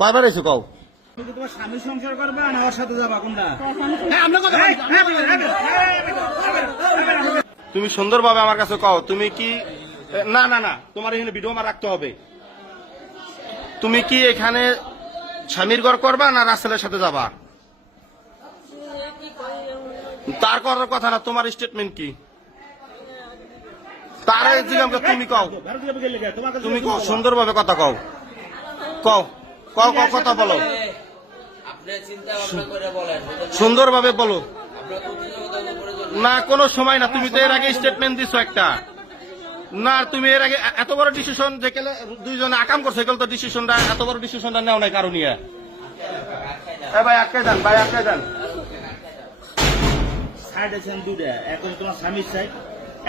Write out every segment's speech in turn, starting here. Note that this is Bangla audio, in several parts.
কয়বার এসে কও? তোমার স্বামী সংসার করবে না ওর সাথে যাবা কোনটা? তুমি সুন্দরভাবে আমার কাছে কও, তুমি কি না না না তোমার এখানে ভিডিও আমার রাখতে হবে। তুমি কি এখানে স্বামীর ঘর করবা না রাসেলের সাথে যাবা? তার করার কথা না, তোমার স্টেটমেন্ট কি? তারে জিজ্ঞাসা তুমি কও, তুমি কও সুন্দরভাবে কথা কও, কও কও কও কথা বলো, সুন্দরভাবে বলো। না কোনো সময় না, তুমি তো এর আগে স্টেটমেন্ট দিছো একটা। না তুমি এর আগে এত বড় ডিসিশন যেখানে দুইজনে আকাম করছে, এগুলো তো ডিসিশনটা এত বড় ডিসিশনটা নেও নাই কারণ ইয়ে। ভাই আটকে যান, ভাই আটকে যান। সাইড আছে দুইটা, এক হচ্ছে তোমার স্বামীর সাইড,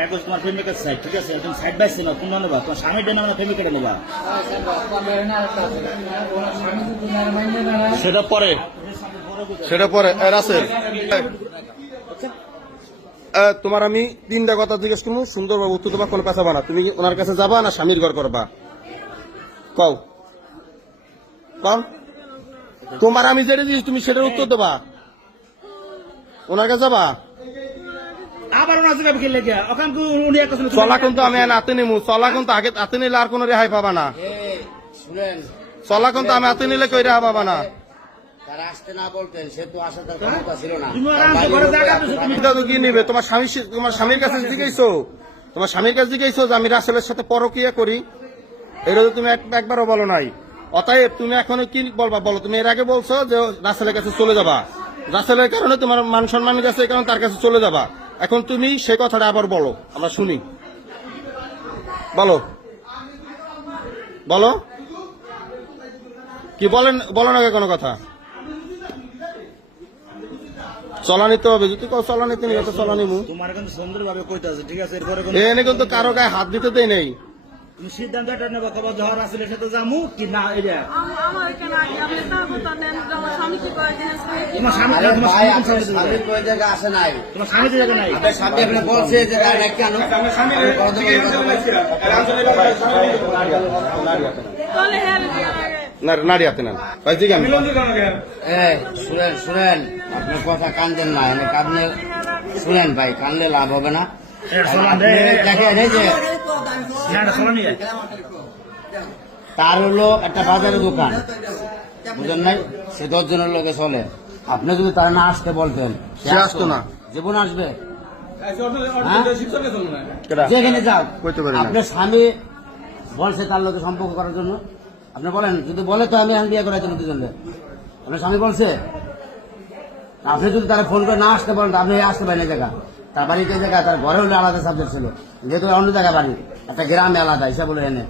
এক হচ্ছে তোমার প্রেমিকের সাইড, ঠিক আছে? তুমি সাইড বাই না, কোনটা নেবা? তোমার স্বামীটা না প্রেমিকাটা নেবা? সেটা পরে, সেটা পরে। রাসেল তোমার আমি তিনটা কথা জিজ্ঞেস করবো, সুন্দরভাবে উত্তর দেবা, কোনো কথা না। তুমি ওনার কাছে যাবা না স্বামীর ঘর করবা? কও কও, তোমার আমি যেটা দিয়েছি তুমি সেটার উত্তর দেবা। ওনার কাছে যাবা? আবার ওনার জায়গা খেলে গিয়া ওখান উনি একটা চলা কিন্তু আমি হাতে নিমু, চলা কিন্তু আগে হাতে নিলে আর কোনো রেহাই পাবা না। চলা কিন্তু আমি হাতে নিলে কই রেহাই পাবা না। তারা আসতে না বলতেন, সে তো আসার তার ক্ষমতা ছিল না। তুমি তো কি নিবে? তোমার স্বামীর কাছে জিজ্ঞেসো, তোমার স্বামীর কাছে জিজ্ঞেসো যে আমি রাসেলের সাথে পরকিয়া করি? এটা তো তুমি একবারও বলো নাই। অতএব তুমি এখন কি বলবা বলো? তুমি এর আগে বলছো যে রাসেলের কাছে চলে যাবা, রাসেলের কারণে তোমার মান সম্মানের কাছে, এই কারণে তার কাছে চলে যাবা। এখন তুমি সেই কথাটা আবার বলো, আমরা শুনি। বলো বলো, কি বলেন? বলো না কোনো কথা। চলা নিতে হবে, যদি কেউ চলা নিতে নিবে তো চলা নিবো। তোমার কিন্তু সুন্দরভাবে কইতে আছে, ঠিক আছে? এরপরে এনে কিন্তু কারো গায়ে হাত দিতে দেয় নেই। তুমি সিদ্ধান্ত এটা নেবা, খবর ঝড় রাসেলের সাথে যামু কি না? এটা তোমার স্বামী, স্বামীর কই জায়গা আসে নাই, তোমার স্বামী জায়গা নাই। আপনার স্বামী আপনি বলছে যে তার নাকি কেন নারী হাতে নেন ভাই, জি আমি শুনেন শুনেন, আপনার কথা কানদেন না, কাঁদলে শুনেন ভাই, কানলে লাভ হবে না। দেখেন এই যে তার হলো একটা বাজারের দোকান, বুঝলেন নাই? সে 10 জনের লোকে চলে। আপনি যদি তারা না আসতে বলতেন, সে আসতো না। জীবন আসবে যেখানে যাও। আপনার স্বামী বলছে তার লোকে সম্পর্ক করার জন্য, আপনি বলেন, যদি বলে তো আমি বিয়ে করার জন্য দুজনে। আপনার স্বামী বলছে, আপনি যদি তারা ফোন করে না আসতে বলেন, আপনি আসতে পারেন এই জায়গা। তার বাড়িতে জায়গা, তার ঘরে হলে আলাদা সাবজেক্ট ছিল, যেহেতু অন্য জায়গায় বাড়ি, একটা গ্রামে আলাদা হিসাব বলে এনে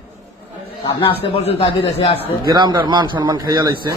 আপনি আসতে বলছেন, তাই বিদেশে আসতে গ্রামটার মান সম্মান খাইয়া লাইছে।